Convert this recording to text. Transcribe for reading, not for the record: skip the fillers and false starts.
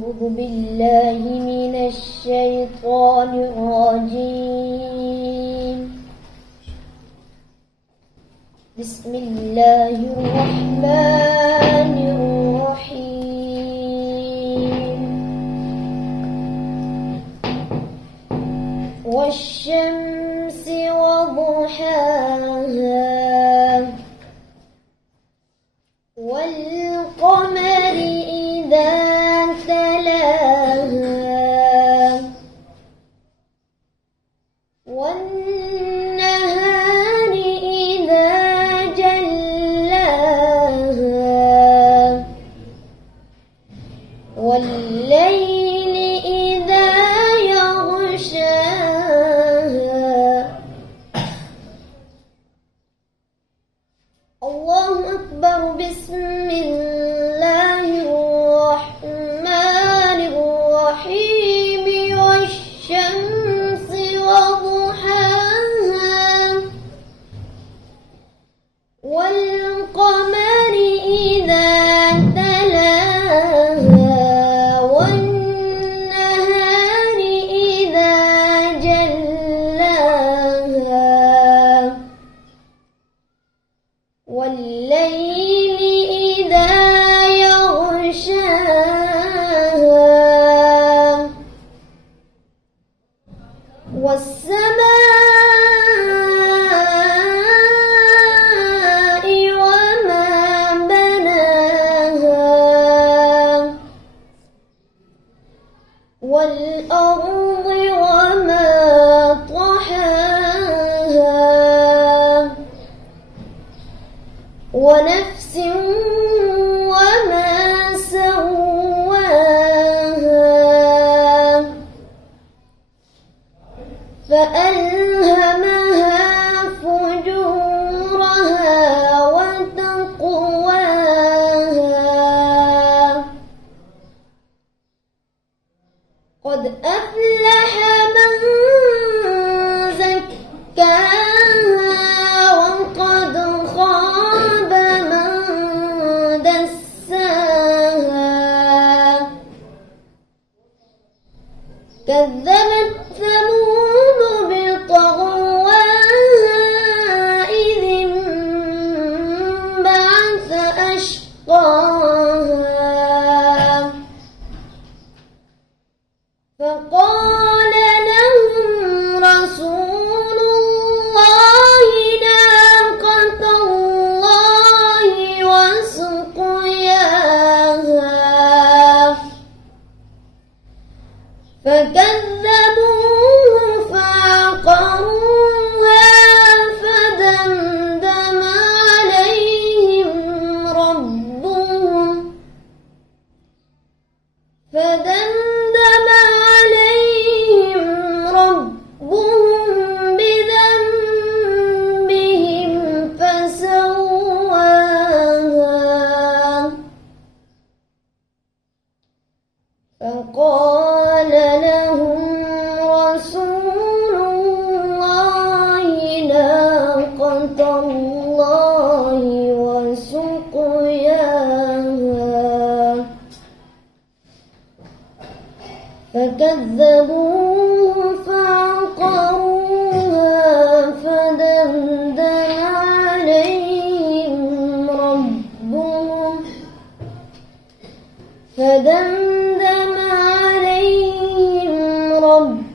أعوذ بالله من الشيطان الرجيم. بسم الله الرحمن الرحيم. والشمس وضحاها والقمر إذا تلاها والنهار إذا جلاها والليل إذا يغشاها. الله أكبر. بسم الله الرحمن الرحيم. والشمس وضحاها والقمر إذا تلاها والنهار إذا جلاها والليل إذا يغشاها والسماء وما بناها والأرض وما طحاها ونفس وما سواها فألهمها فجورها وتقواها. قد أفلح من زكاها وقد خاب من دساها. كذبت ثمود بطغواها إذ انبعث أشقاها فقال لهم رسول الله ناقة الله وسقياها فكذبوه فعقروها فدمدم عليهم ربهم بذنبهم فسواها. فقال لهم رسول الله ناقة الله وسقياها فكذبوه فعقروها فدمدم عليهم ربهم